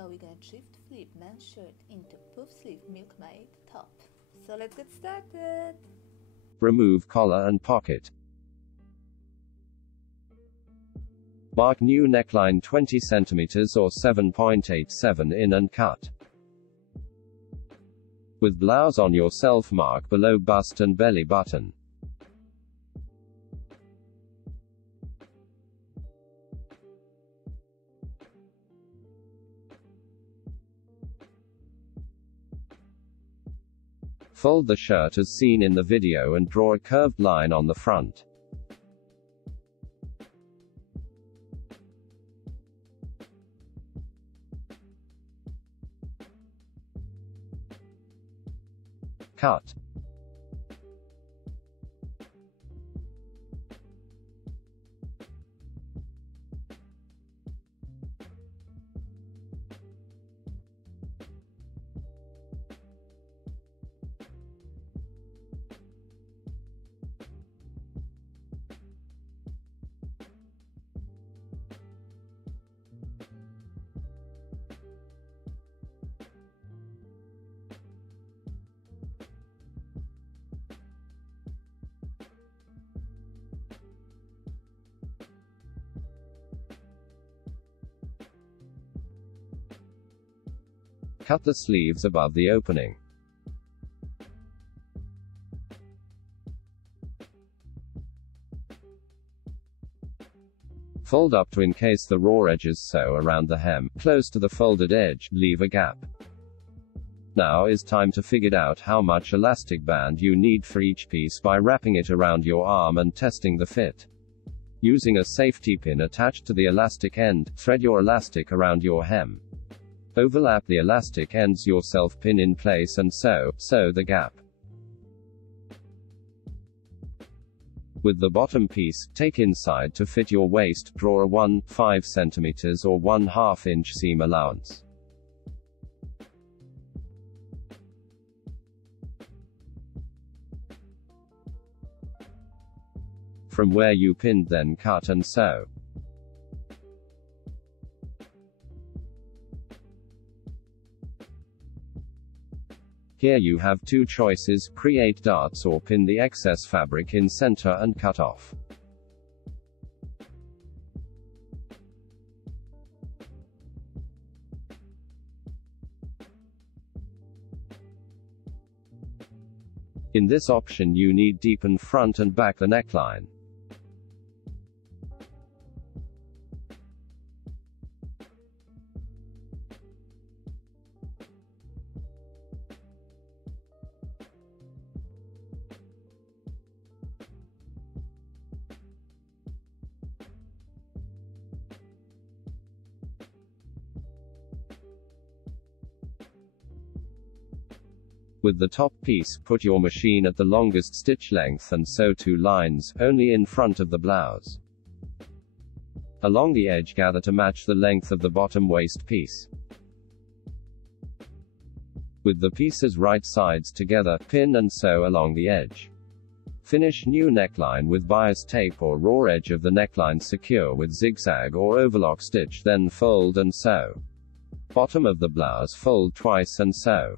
video we're gonna thrift flip men's shirt into puff sleeve Milkmaid top. So let's get started! Remove collar and pocket. Mark new neckline 20 cm or 7.87 in and cut. With blouse on your self mark below bust and belly button. Fold the shirt as seen in the video and draw a curved line on the front. Cut. Cut the sleeves above the opening. Fold up to encase the raw edges, sew around the hem, close to the folded edge, leave a gap. Now is time to figure out how much elastic band you need for each piece by wrapping it around your arm and testing the fit. Using a safety pin attached to the elastic end, thread your elastic around your hem. Overlap the elastic ends yourself, pin in place and sew the gap. With the bottom piece, take inside to fit your waist, draw a 1/5 cm or 1/2 inch seam allowance. From where you pinned, then cut and sew. Here you have two choices: create darts or pin the excess fabric in center and cut off. In this option you need deepen front and back the neckline. With the top piece, put your machine at the longest stitch length and sew 2 lines, only in front of the blouse. Along the edge gather to match the length of the bottom waist piece. With the pieces right sides together, pin and sew along the edge. Finish new neckline with bias tape or raw edge of the neckline secure with zigzag or overlock stitch, then fold and sew. Bottom of the blouse, fold twice and sew.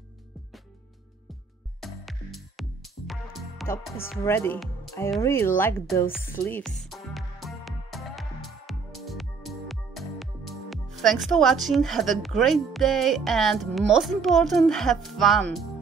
Top is ready. I really like those sleeves. Thanks for watching, have a great day and most important, have fun!